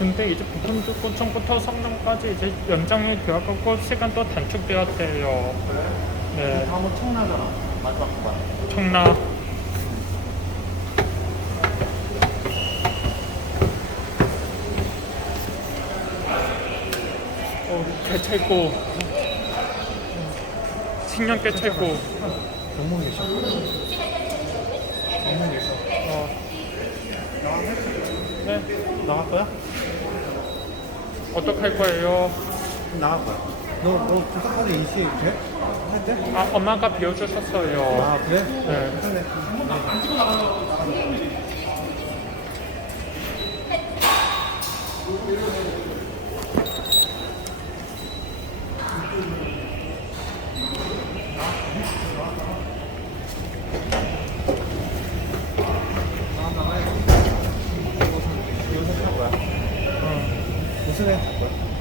근데 이제 부품구청부터 성능까지 이제 연장이 되어가고 시간도 단축되었대요. 네, 다음은 청나잖아. 마지막 구간. 청라. 어, 개최고. 식량 개최고. 너무 계셔. 너무 계셔. 어, 네, 나갈 거야? 어떡할 거예요? 나갈 거야. 너, 너 부탁까지 인시 돼? 할 때? 아, 엄마가 비워주셨어요. 아, 그래? 네. 무슨 애? ですね。